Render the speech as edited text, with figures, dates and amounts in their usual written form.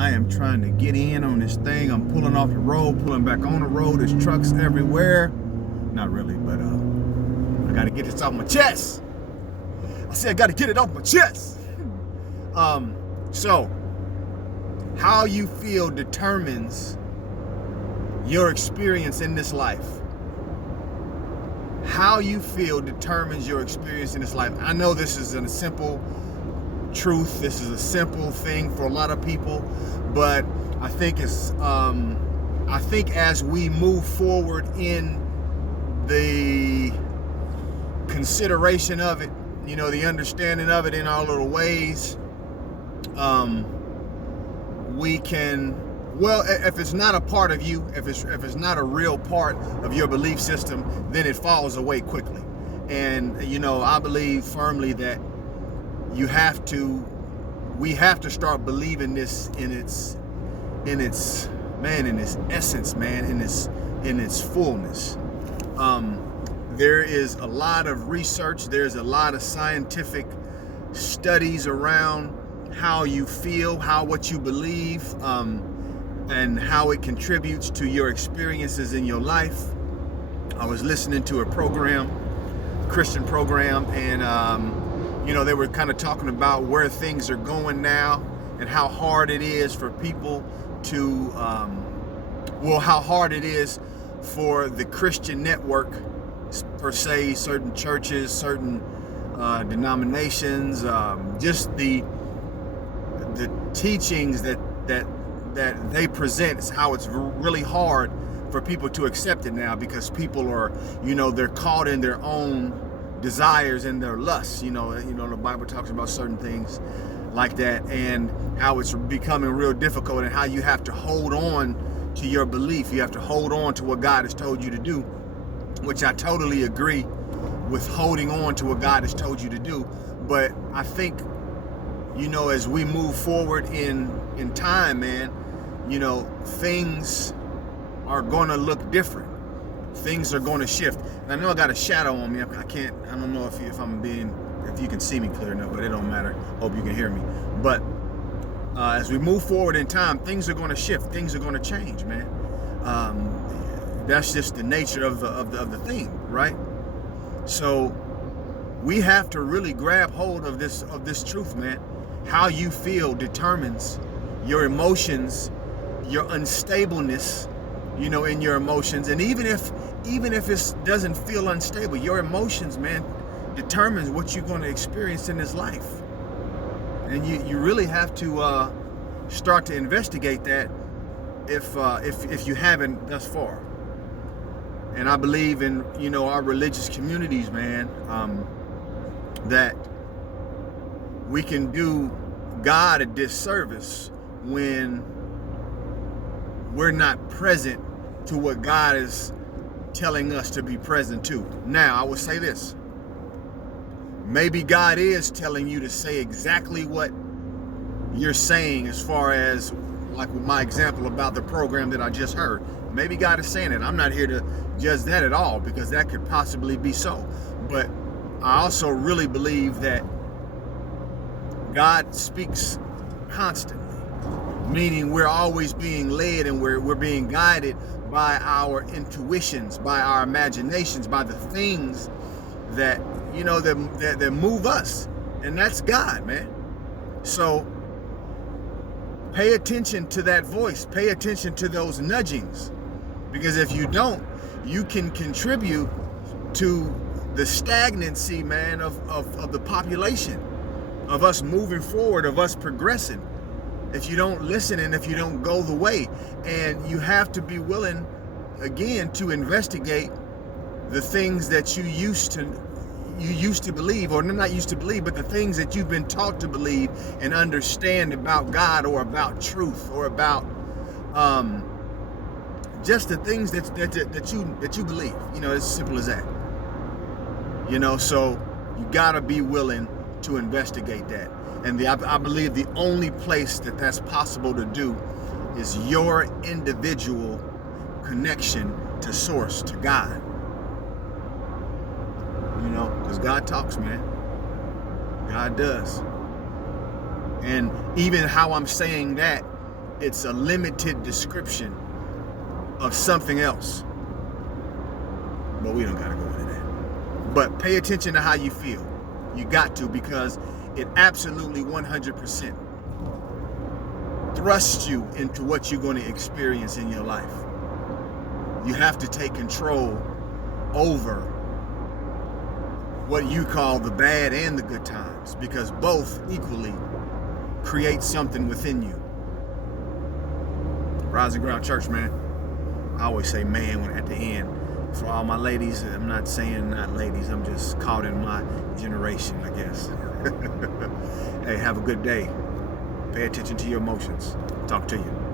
I am trying to get in on this thing. I'm pulling off the road, pulling back on the road. There's trucks everywhere. Not really, but I got to get this off my chest. I said I got to get it off my chest. So, how you feel determines your experience in this life. How you feel determines your experience in this life. I know this is a simple truth. This is a simple thing for a lot of people, but I think as we move forward in the consideration of it, the understanding of it in our little ways, we can, well, if it's not a part of you, if it's not a real part of your belief system, then it falls away quickly. And I believe firmly that we have to start believing this in its essence, man, in its fullness. There is a lot of research, there's a lot of scientific studies around how you feel, what you believe, and how it contributes to your experiences in your life. I was listening to a Christian program, and they were kind of talking about where things are going now and how hard it is for people to, how hard it is for the Christian network, per se, certain churches, certain denominations, just the teachings that they present, is how it's really hard for people to accept it now, because people are, they're caught in their own desires and their lusts. The Bible talks about certain things like that, and how it's becoming real difficult, and how you have to hold on to your belief. You have to hold on to what God has told you to do, which I totally agree with, holding on to what God has told you to do. But I think, as we move forward in time, man, things are going to look different. Things are going to shift. And I know I got a shadow on me. I don't know if you can see me clear enough, but it don't matter. Hope you can hear me. But as we move forward in time, things are going to shift. Things are going to change, man. That's just the nature of the thing, right? So we have to really grab hold of this truth, man. How you feel determines your emotions, your unstableness, in your emotions. And even if it doesn't feel unstable, your emotions, man, determines what you're going to experience in this life. And you really have to start to investigate that if you haven't thus far. And I believe in our religious communities, man, that we can do God a disservice when we're not present to what God is telling us to be present to. Now, I will say this. Maybe God is telling you to say exactly what you're saying, as far as, like with my example about the program that I just heard. Maybe God is saying it. I'm not here to judge that at all, because that could possibly be so. But I also really believe that God speaks constantly, meaning we're always being led, and we're being guided by our intuitions, by our imaginations, by the things that that move us, and that's God, man. So pay attention to that voice, pay attention to those nudgings, because if you don't, you can contribute to the stagnancy, man, of the population, of us moving forward, of us progressing, if you don't listen and if you don't go the way. And you have to be willing, again, to investigate the things that you used to believe, or not used to believe, but the things that you've been taught to believe and understand about God, or about truth, or about just the things that you believe. It's as simple as that. So you gotta be willing to investigate that. And I believe the only place that's possible to do is your individual connection to source, to God. Because God talks, man. God does. And even how I'm saying that it's a limited description of something else. But we don't gotta go into that. But pay attention to how you feel. You got to, because it absolutely 100% thrusts you into what you're going to experience in your life. You have to take control over what you call the bad and the good times, because both equally create something within you. Rising Ground Church, man. I always say man when at the end. For all my ladies, I'm not saying not ladies, I'm just caught in my generation, I guess. Hey, have a good day. Pay attention to your emotions. Talk to you.